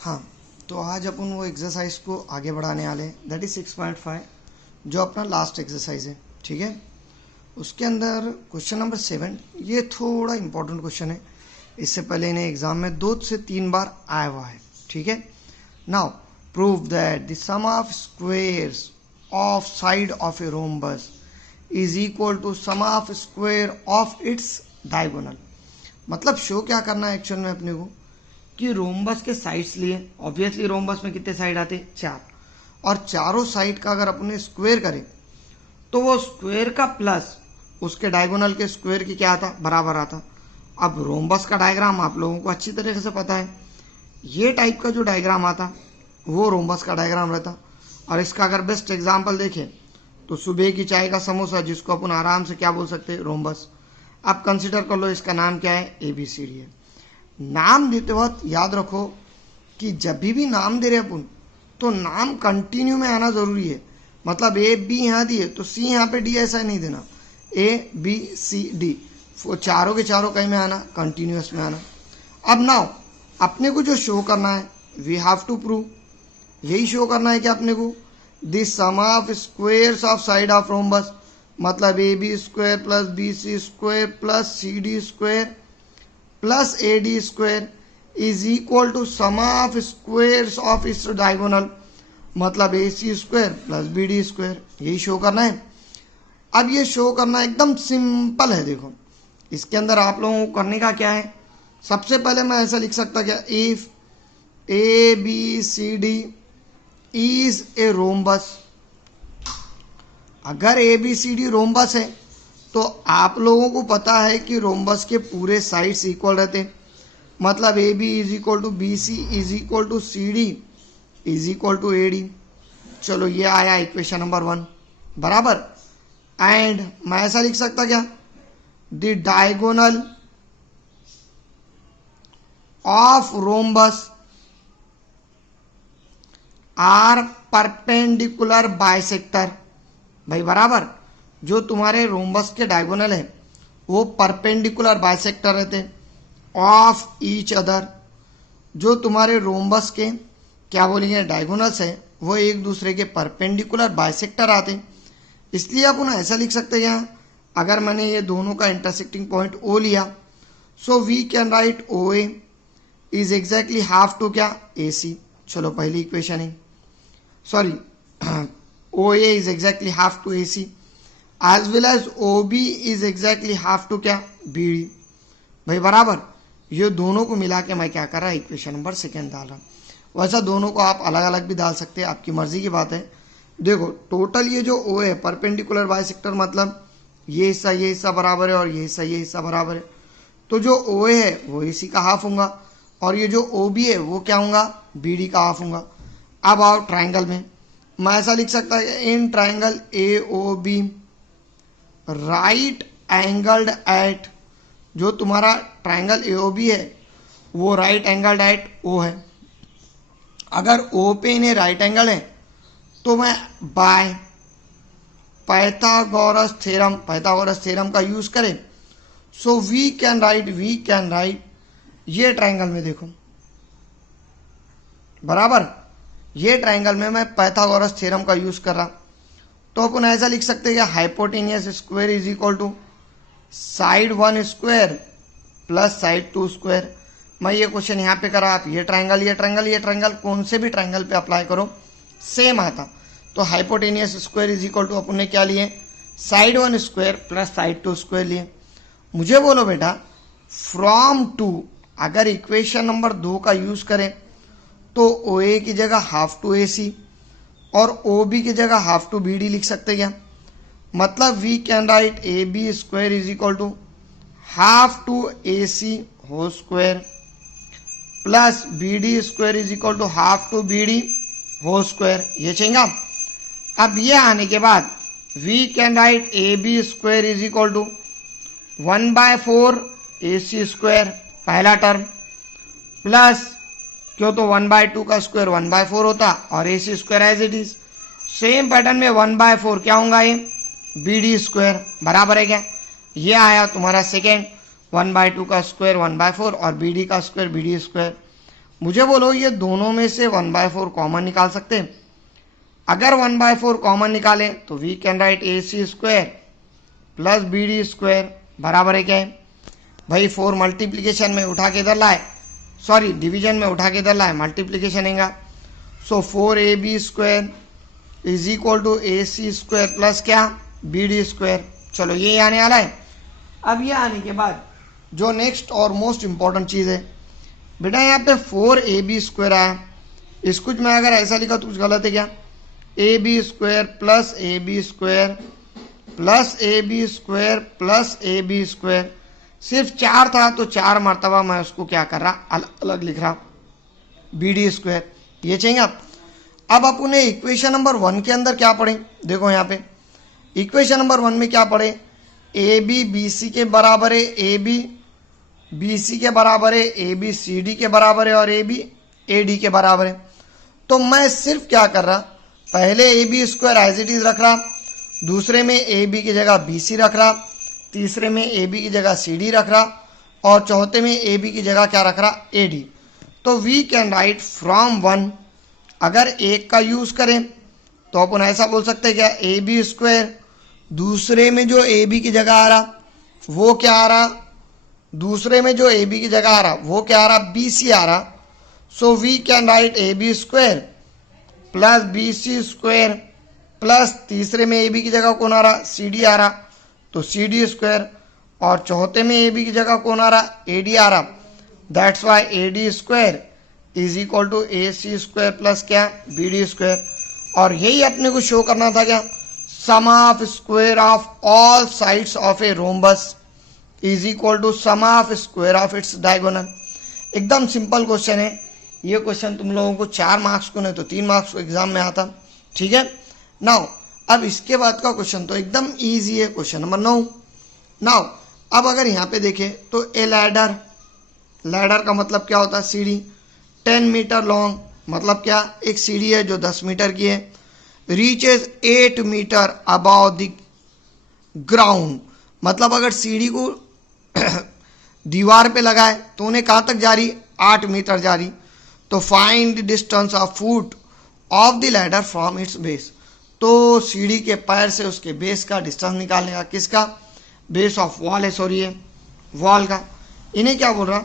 हाँ, तो आज अपन वो एक्सरसाइज को आगे बढ़ाने वाले हैं, दैट इज 6.5 जो अपना लास्ट एक्सरसाइज है। ठीक है, उसके अंदर क्वेश्चन नंबर 7, ये थोड़ा इंपॉर्टेंट क्वेश्चन है। इससे पहले इन्हें एग्जाम में 2 से 3 बार आया हुआ है। ठीक है, now prove that the sum of squares of side of a rhombus is equal to sum of square of its diagonal. मतलब शो क्या करना है एक्चुअल में अपने को कि रोम्बस के साइड्स लिए, ऑब्वियसली रोम्बस में कितने साइड आते, 4, और चारों साइड का अगर अपने स्क्वायर करें तो वो स्क्वायर का प्लस उसके डायगोनल के स्क्वायर की क्या आता, बराबर आता। अब रोम्बस का डायग्राम आप लोगों को अच्छी तरीके से पता है, ये टाइप का जो डायग्राम आता वो रोम्बस का डायग्राम रहता। और इसका अगर बेस्ट एग्जाम्पल देखें तो सुबह की चाय का समोसा, जिसको अपन आराम से क्या बोल सकते हैं, रोम्बस। आप कंसिडर कर लो इसका नाम क्या है, ABCD है। नाम देते वक्त याद रखो कि जब भी नाम दे रहे अपन तो नाम कंटिन्यू में आना जरूरी है। मतलब A B यहाँ दिए तो C यहाँ पे D ऐसा नहीं देना, ABCD वो चारों के चारों कहीं में आना, कंटिन्यूअस में आना। अब नाउ अपने को जो शो करना है, वी हैव टू प्रूव, यही शो करना है कि अपने को this sum of squares of side of rhombus, मतलब AB square plus BC square plus CD square plus AD square is equal to sum of squares of its diagonal, मतलब AC square plus BD square. यही show करना है। अब ये show करना एकदम simple है। देखो इसके अंदर आप लोगों को करने का क्या है, सबसे पहले मैं ऐसा लिख सकता क्या, if ABCD is a rhombus. अगर ABCD रोम्बस है तो आप लोगों को पता है कि रोम्बस के पूरे साइड्स इक्वल रहते, मतलब AB is equal to BC is equal to CD is equal to AD। चलो ये आया इक्वेशन नंबर 1 बराबर। एंड मैं ऐसा लिख सकता क्या, the diagonal of rhombus are perpendicular bisector. भाई बराबर, जो तुम्हारे रोम्बस के डायगोनल है वो परपेंडिकुलर बाइसेक्टर रहते ऑफ ईच अदर। जो तुम्हारे रोम्बस के क्या बोलेंगे डायगोनल्स है वो एक दूसरे के परपेंडिकुलर बाइसेक्टर आते। इसलिए अपन ऐसा लिख सकते हैं, अगर मैंने ये दोनों का इंटरसेक्टिंग पॉइंट O लिया, so we can write OA is exactly half to क्या, AC। चलो पहली इक्वेशन है, sorry OA is exactly half to AC as well as OB is exactly half to क्या, BD। भाई बराबर, ये दोनों को मिला के मैं क्या कर रहा, इक्वेशन नंबर 2 डाल रहा। वैसा दोनों को आप अलग अलग भी डाल सकते हैं, आपकी मर्जी की बात है। देखो टोटल ये जो O है परपेंडिकुलर बाइसेक्टर, मतलब ये हिस्सा बराबर है और ये हिस्सा बराबर है, तो जो OA है वो AC का हाफ होगा और ये जो OB है वो क्या होगा, BD का हाफ होगा। अब आओ ट्राइंगल में, मैं ऐसा लिख सकता है, in triangle AOB right angled at, जो तुम्हारा ट्राइंगल AOB है वो राइट एंगल्ड एट O है। अगर O पे इन्हें राइट एंगल है तो मैं बाय पाइथागोरस थ्योरम का यूज करें, सो वी कैन राइट ये ट्राइंगल में देखो बराबर, ये ट्राइंगल में मैं पाइथागोरस थ्योरम का यूज कर रहा, तो अपन ऐसा लिख सकते हैं कि hypotenuse square is equal to side 1 square plus side 2 square. मैं ये क्वेश्चन यहाँ पे करा, आप ये ट्राइंगल कौन से भी ट्राइंगल पे अप्लाई करो सेम आता। तो hypotenuse square is equal to अपन ने क्या लिए, side 1 square plus side 2 square लिए। मुझे बोलो बेटा फ्रॉम 2, अगर इक्वेशन नंबर 2 का यूज करें तो OA की जगह हाफ टू AC और OB की जगह हाफ टू BD लिख सकते क्या, मतलब we can write AB square is equal to half to AC whole square plus BD square is equal to half to BD whole square. ये चाहिए। अब ये आने के बाद we can write AB square is equal to 1/4 AC square, पहला term, plus क्यों तो 1/2 का स्क्वायर 1/4 होता और AC square as it is. Same pattern में 1/4 क्या होगा, ये BD स्क्वायर बराबर है क्या, ये आया तुम्हारा सेकेंड। 1/2 का स्क्वायर 1/4 और BD का स्क्वायर BD स्क्वायर। मुझे बोलो ये दोनों में से 1/4 कॉमन निकाल सकते हैं। अगर 1/4 कॉमन निकाले तो we can write AC square plus BD square बराबर है क्या है भाई 4 मल्टीप्लीकेशन में उठा के इधर लाए, सॉरी डिवीजन में उठा के इधर लाए, मल्टीप्लीकेशन हैगा। So 4AB square is equal to AC square plus क्या BD स्क्वायर। चलो ये आने वाला है। अब ये आने के बाद जो नेक्स्ट और मोस्ट इंपॉर्टेंट चीज़ है बेटा, यहाँ पे 4AB स्क्वायर आया, इसको मैं अगर ऐसा लिखा तो कुछ गलत है क्या? AB square plus AB square plus AB square plus AB square, सिर्फ 4 था तो 4 मरतबा मैं उसको क्या कर रहा, अलग अलग लिख रहा, BD स्क्वायर। ये चाहिए आप। अब अपन ने इक्वेशन नंबर 1 के अंदर क्या पढ़े, देखो यहाँ पे इक्वेशन नंबर 1 में क्या पढ़े, AB BC के बराबर है, AB BC के बराबर है, AB CD के बराबर है और AB AD के बराबर है। तो मैं सिर्फ क्या कर रहा, पहले AB square as it is रख रहा, दूसरे में AB की जगह BC रख रहा, तीसरे में AB की जगह CD रख रहा और चौथे में AB की जगह क्या रख रहा, AD। तो वी कैन राइट फ्रॉम 1, अगर एक का यूज करें तो अपन ऐसा बोल सकते हैं क्या, AB स्क्वायर, दूसरे में जो AB की जगह आ रहा वो क्या आ रहा, दूसरे में जो AB की जगह आ रहा वो क्या आ रहा, BC आ रहा। So we can write AB square plus BC square plus तीसरे में AB की जगह कौन आ रहा, CD आ रहा, तो CD स्क्वायर, और चौथे में AB की जगह कौन आ रहा, AD आ रहा। That's why AD square is equal to AC square plus क्या, BD स्क्वायर। और यही अपने को शो करना था क्या, sum of square of all sides of a rhombus is equal to sum of square of its diagonal. एकदम simple question है ये। क्वेश्चन तुम लोगों को 4 मार्क्स को नहीं तो 3 मार्क्स को एग्जाम में आता, ठीक है। नाउ अब इसके बाद का क्वेश्चन तो एकदम इजी है, क्वेश्चन नंबर 9। नाउ अब अगर यहाँ पे देखें तो ए लैडर, लैडर का मतलब क्या होता है, सीढ़ी, 10 मीटर लॉन्ग, मतलब क्या, एक सीढ़ी है जो 10 मीटर की है, reaches 8 metre above the ground, मतलब अगर सीढ़ी को दीवार पे लगाए तो उन्हें कहाँ तक जा रही, 8 मीटर जा रही। तो find the distance of foot of the ladder from its base, तो सीढ़ी के पैर से उसके बेस का डिस्टेंस निकालने का, किसका, बेस ऑफ वॉल है, सॉरी है वॉल का। इन्हें क्या बोल रहा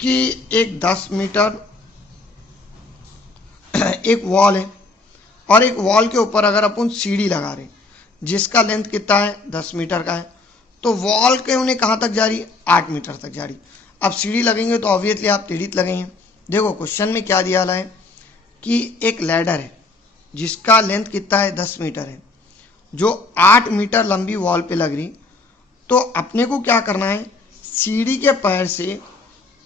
कि एक 10 मीटर एक वॉल है और एक वॉल के ऊपर अगर अपन सीढ़ी लगा रहे जिसका लेंथ कितना है, 10 मीटर का है, तो वॉल के उन्हें कहाँ तक जा रही, 8 मीटर तक जा रही। अब सीढ़ी लगेंगे तो ऑब्वियसली आप टेढ़ी लगेंगे। देखो क्वेश्चन में क्या दिया है कि एक लैडर है जिसका लेंथ कितना है, 10 मीटर है, जो 8 मीटर लंबी वॉल पे लग रही। तो अपने को क्या करना है, सीढ़ी के पैर से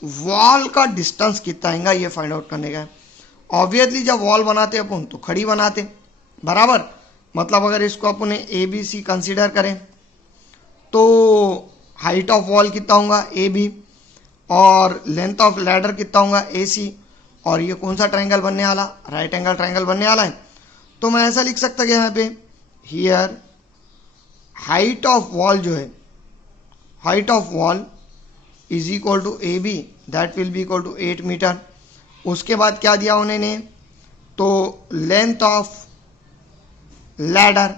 वॉल का डिस्टेंस कितना आएगा ये फाइंड आउट करने का है। ऑब्वियसली जब वॉल बनाते अपन तो खड़ी बनाते, बराबर, मतलब अगर इसको अपन ABC कंसीडर करें तो हाइट ऑफ वॉल कितना होगा, AB, और लेंथ ऑफ लैडर कितना होगा, AC, और ये कौन सा ट्रायंगल बनने वाला, राइट एंगल ट्रायंगल बनने वाला है। तो मैं ऐसा लिख सकता क्या यहाँ पे, हियर हाइट ऑफ वॉल जो है, height of wall is equal to AB, that will be equal to 8 metre. उसके बाद क्या दिया उन्होंने, तो लेंथ ऑफ लैडर,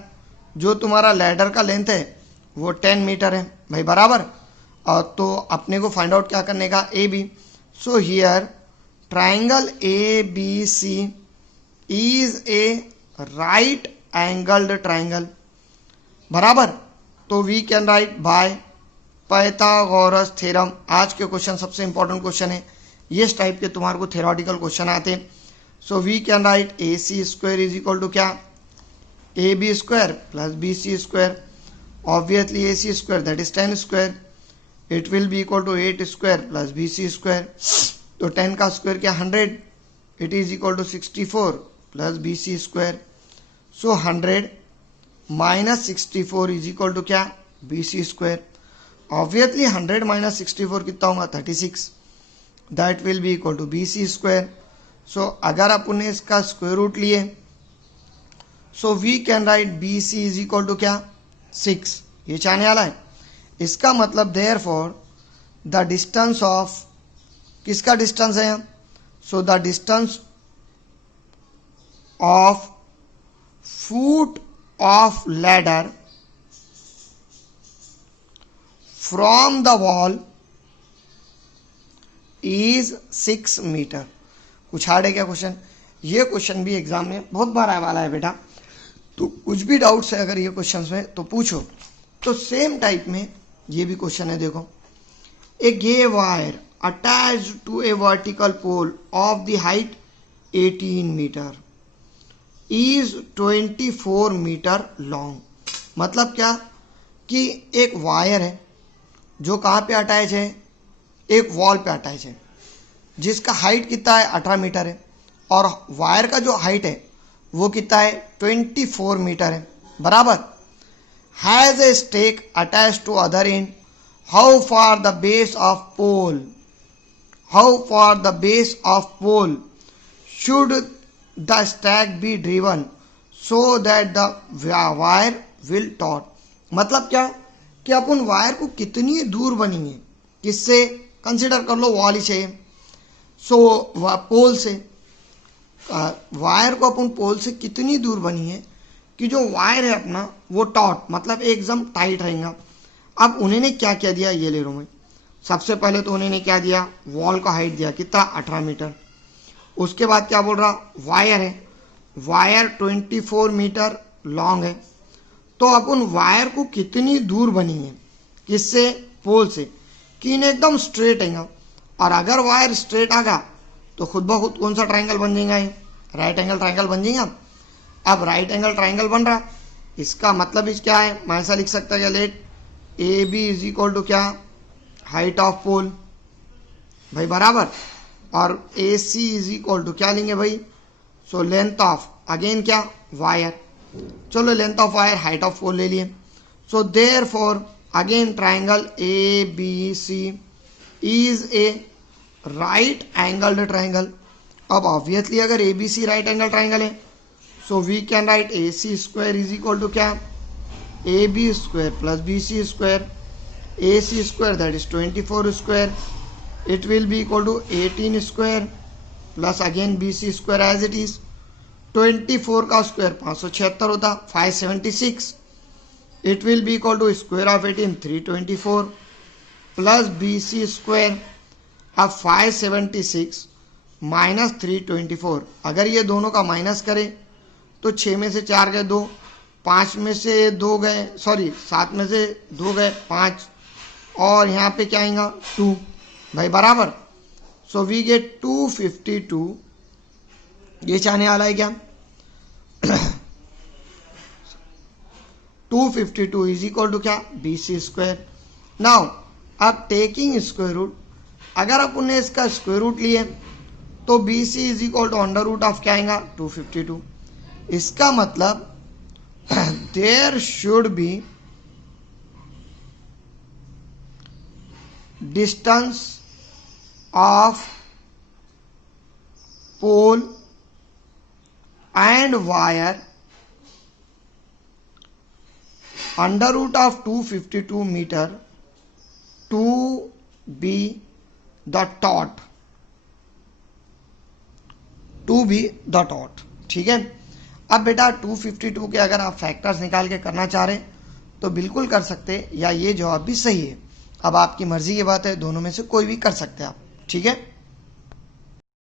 जो तुम्हारा लैडर का लेंथ है वो 10 मीटर है भाई, बराबर। और तो अपने को फाइंड आउट क्या करने का, AB। So here triangle ABC is a right angled triangle, बराबर। तो we can write by Pythagoras theorem. आज के क्वेश्चन सबसे इंपॉर्टेंट क्वेश्चन है, ये इस टाइप के तुम्हारे को थ्योरेटिकल क्वेश्चन आते हैं। So we can write AC square is equal to क्या, AB square plus BC square, obviously AC square that is 10 square, it will be equal to 8 square plus BC square. तो 10 का square क्या, 100, it is equal to 64 plus BC square. So 100 minus 64 is equal to क्या, BC square. Obviously 100 minus 64 कितना होगा, 36, that will be equal to BC square. So अगर अपन ने इसका स्क्वायर रूट लिए, so we can write BC is equal to क्या, 6, ये चाहने वाला है। इसका मतलब देयरफॉर द डिस्टेंस ऑफ, किसका डिस्टेंस है यहाँ, so the distance of foot of ladder from the wall is 6 metre. कुछ हार्ड है क्या क्वेश्चन? ये क्वेश्चन भी एग्जाम में बहुत बार आने वाला है बेटा, तो कुछ भी डाउट्स है अगर ये क्वेश्चन में तो पूछो। तो सेम टाइप में ये भी क्वेश्चन है, देखो। A guy wire attached to a vertical pole of the height 18 metre is 24 metre long. मतलब क्या कि एक वायर है जो कहाँ पे अटैच है, एक वॉल पे अटैच है, जिसका हाइट कितना है 18 मीटर है, और वायर का जो हाइट है वो कितना है 24 मीटर है, बराबर। Has a stake attach to other end, how for the base of pole, how for the base of pole should the stack be driven so that the wire will taut. मतलब क्या कि अपन wire को कितनी दूर बनेंगे, किससे? Consider कर लो wall ही चाहिए, सो पोल से। वायर को अपन पोल से कितनी दूर बनी है कि जो वायर है अपना वो टॉट मतलब एकदम टाइट रहेगा। अब उन्होंने क्या क्या दिया ये ले लो मैं। सबसे पहले तो उन्होंने क्या दिया, वॉल का हाइट दिया कितना 18 मीटर। उसके बाद क्या बोल रहा, वायर है, वायर 24 मीटर लॉन्ग है। तो अपन वायर को कितनी दूर बनी है, किससे? पोल से, कि इन्हें एकदम स्ट्रेट है। और अगर वायर स्ट्रेट आ गया तो खुद ब खुद कौन सा ट्राइंगल बन जाएगा, ये राइट एंगल ट्राइंगल बन जाएगा। अब राइट एंगल ट्राइंगल बन रहा, इसका मतलब इस क्या है, मैं ऐसा लिख सकता है, let A B is equal to क्या, हाइट ऑफ पोल भाई, बराबर। और A C is equal to क्या लेंगे भाई, सो लेंथ ऑफ अगेन क्या, वायर। चलो length of wire height of pole ले लिए। So therefore again triangle A B C is a right angled triangle. अब ऑब्वियसली अगर A B C right angle triangle है, so we can write A C square is equal to क्या, A B square plus B C square. A C square that is 24 square, it will be equal to 18 square plus again B C square as it is. 24 का square 576 होता, 576। It will be equal to square of 18 324 plus B C square. अब 576 minus 324, अगर ये दोनों का minus करें तो 6 में से 4 गए 2, 5 में से 2 गए, सॉरी 7 में से 2 गए 5, और यहाँ पे क्या आएगा 2 भाई, बराबर। So we get 252। ये चाहने वाला है क्या 252 इज इक्वल टू क्या, बी सी स्क्वायर। नाउ अब टेकिंग स्क्वायर रूट, अगर अपन ने इसका स्क्वायर रूट लिए तो B C is equal to under root of क्या आएगा 252। इसका मतलब there should be distance of pole and wire under root of 252 metre to be the taut, to be the taut. ठीक है। अब बेटा 252 के अगर आप फैक्टर्स निकाल के करना चाह रहे तो बिल्कुल कर सकते, या ये जवाब भी सही है। अब आपकी मर्जी की बात है, दोनों में से कोई भी कर सकते हैं आप। ठीक है।